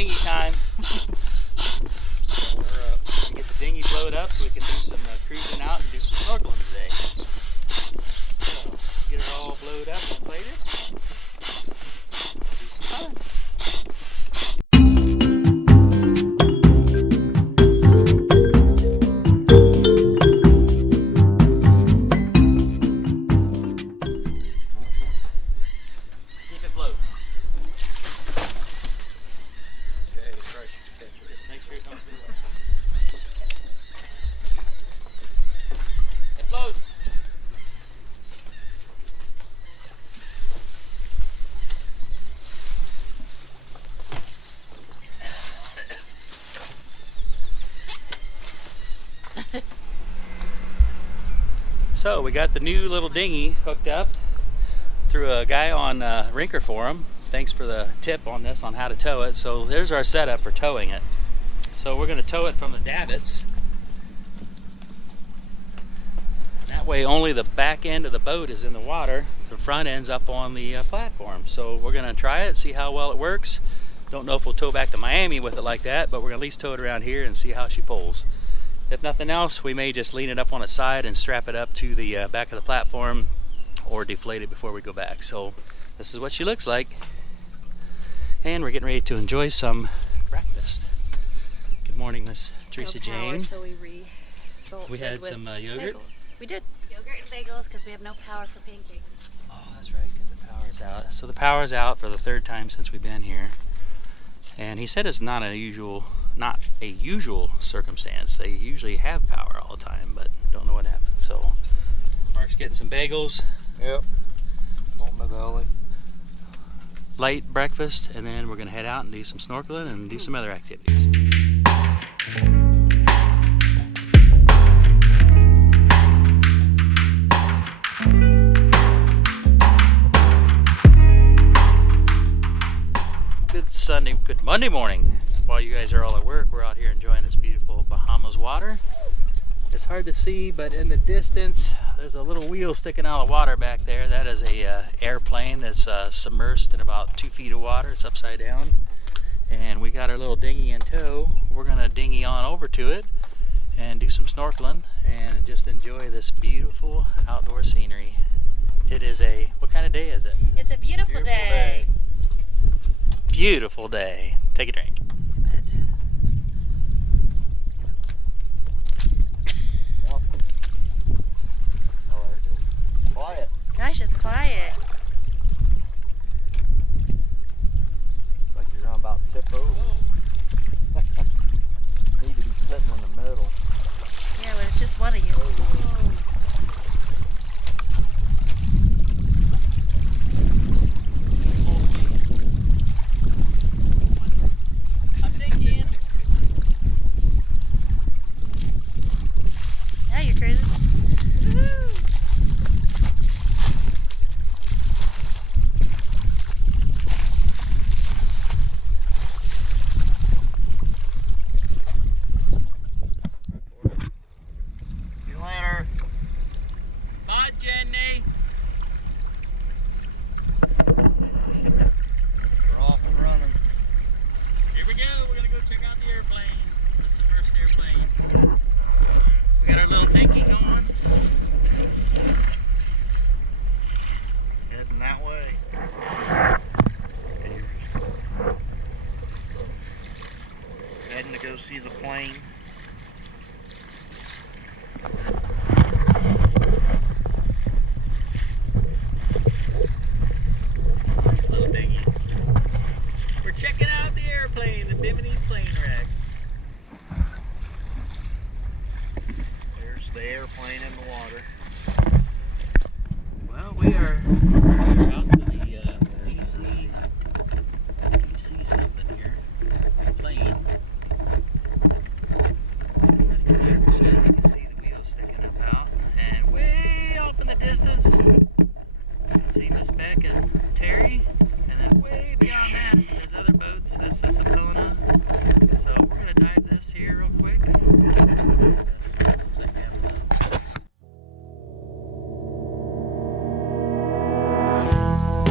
dinghy time. We're gonna get the dinghy blowed up so we can do some cruising out and do some snorkeling today. So, get it all blowed up and plated. Do some fun. See if it floats. Okay, just make sure it don't do it. It floats. So we got the new little dinghy hooked up through a guy on Rinker Forum. Thanks for the tip on this on how to tow it. So there's our setup for towing it. So we're going to tow it from the davits. That way only the back end of the boat is in the water. The front end's up on the platform. So we're going to try it, see how well it works. Don't know if we'll tow back to Miami with it like that, but we're going to at least tow it around here and see how she pulls. If nothing else, we may just lean it up on its side and strap it up to the back of the platform or deflate it before we go back. So this is what she looks like. And we're getting ready to enjoy some breakfast. Good morning, Miss Teresa Jane. So we had some yogurt. Bagel. We did yogurt and bagels because we have no power for pancakes. Oh, that's right, because the power's out. So the power's out for the third time since we've been here. And he said it's not a usual circumstance. They usually have power all the time, but don't know what happened. So Mark's getting some bagels. Yep, on my belly. Light breakfast, and then we're gonna head out and do some snorkeling and do some other activities. Good Monday morning. While you guys are all at work, we're out here enjoying this beautiful Bahamas water. It's hard to see, but in the distance, there's a little wheel sticking out of the water back there. That is a airplane that's submersed in about 2 feet of water. It's upside down. And we got our little dinghy in tow. We're gonna dinghy on over to it and do some snorkeling and just enjoy this beautiful outdoor scenery. It is what kind of day is it? It's a beautiful day. Beautiful day. Take a drink. Quiet. Gosh, it's quiet. Like you're about to tip over. Need to be sitting in the middle. Yeah, but it's just one of you. I'm thinking. Now you're cruising. Woohoo! See you later. Bye, Jenny. We're off and running. Here we go. We're gonna go check out the airplane. This is the first airplane. We got our little dinghy going. Heading that way. Heading to go see the plane. Nice little dinghy. We're checking out the airplane, the Bimini plane wreck. There's the airplane in the water. Well, we are out to the DC something here. Plane. You can see the wheels sticking up out. And way off in the distance, see Miss Beck and Terry. And then way beyond that, there's other boats. That's the Sapona. So we're going to dive this here real quick. Looks like we have a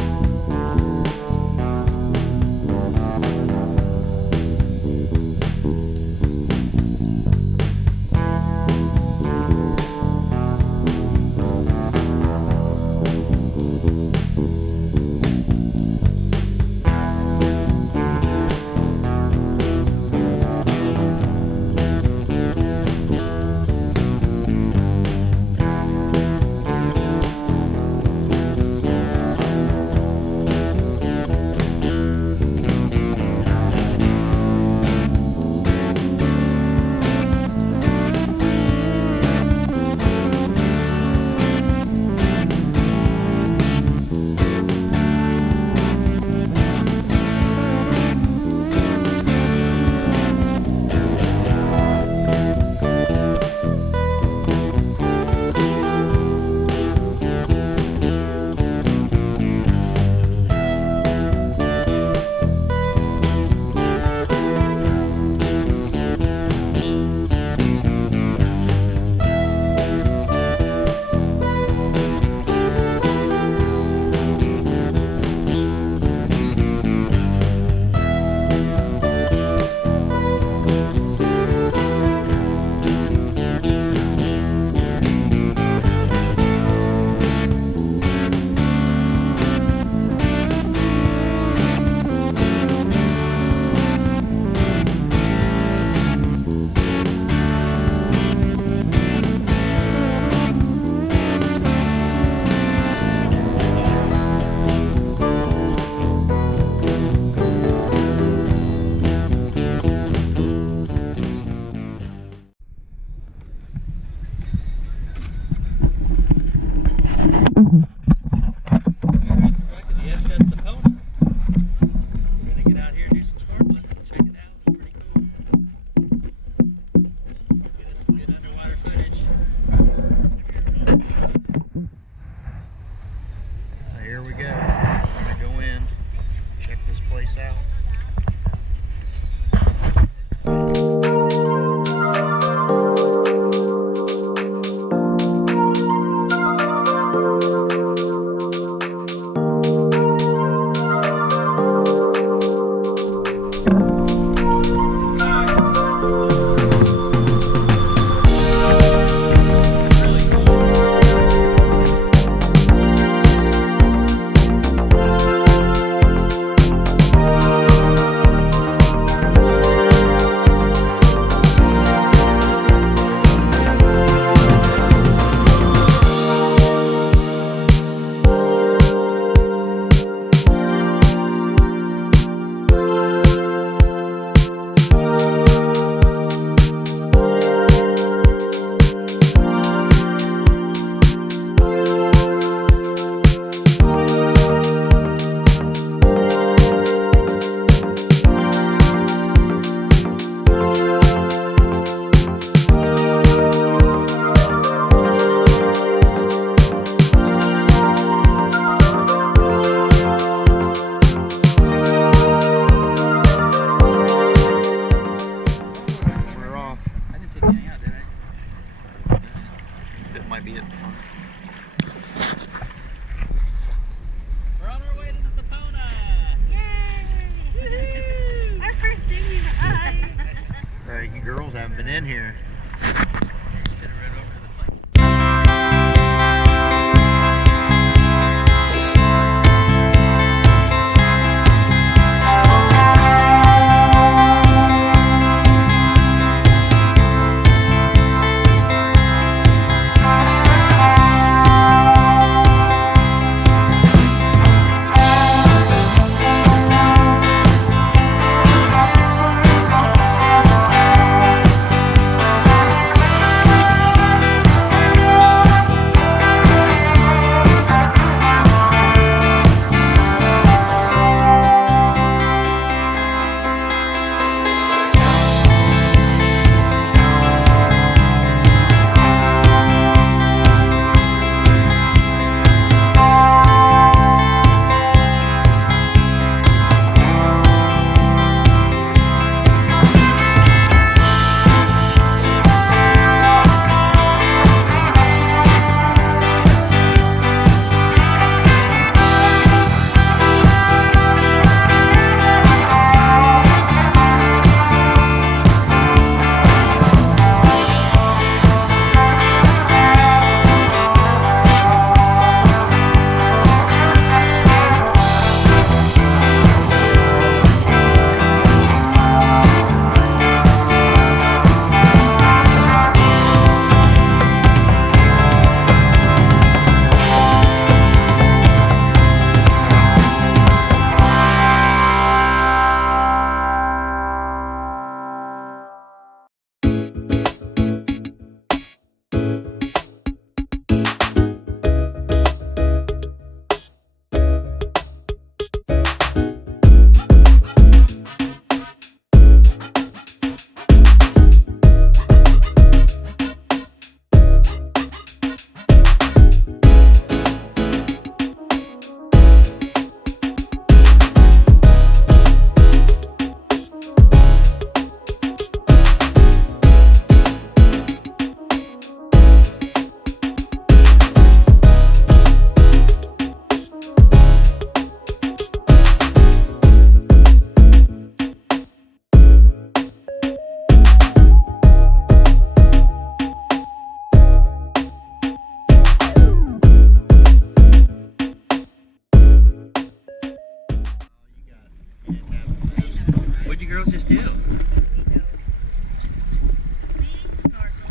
face out. Might be it. We're on our way to the Sapona. Yay! Our first dinghy ride. Alright, you girls haven't been in here. What'd you girls just do? We snorkeled.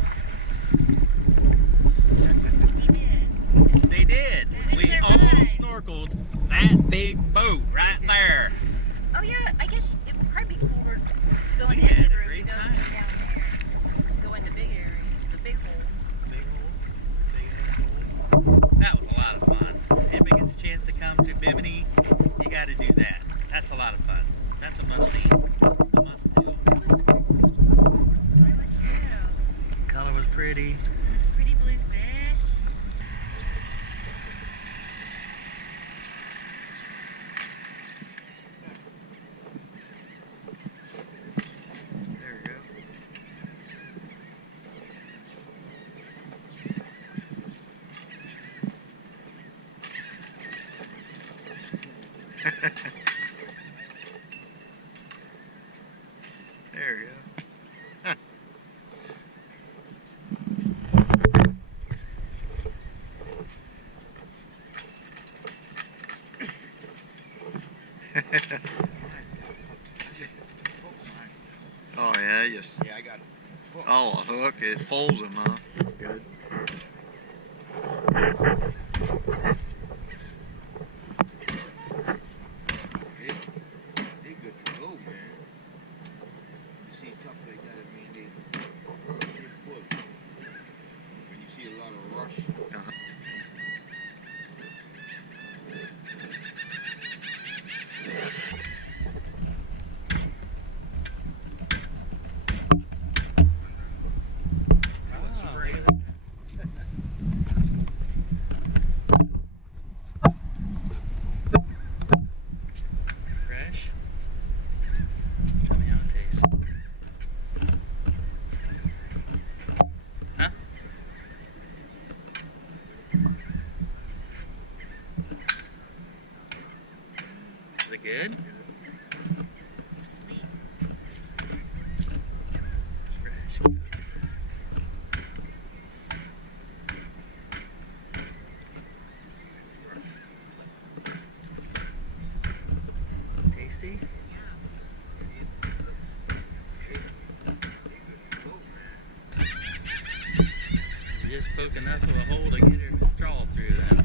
They did. We all snorkeled that big boat right there. Oh yeah, I guess it would probably be cooler to go We into had the a room great and go time. down there. Go in the big area, the big hole. Big hole. Big ass hole. That was a lot of fun. If anybody gets a chance to come to Bimini, you got to do that. That's a lot of fun. That's a must see. A must do. It was surprising. I was too. Color was pretty. Pretty blue fish. There you go. Oh yeah, yes. Yeah, I got it. Oh, a hook. It pulls him, huh? Good. They good to go, man. You see stuff like that, I mean, they pull. When you see a lot of rush. Uh-huh. Fresh. Tell me how it tastes. Huh? Is it good? Sweet. Fresh. Tasty? You just poke enough of a hole to get her straw through then.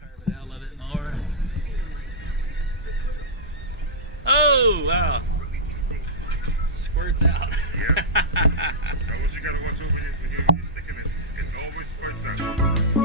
Carve it out a little bit more. Oh, wow. Squirts out. Yeah. Now what you gotta watch over is when you're sticking it, it always squirts out.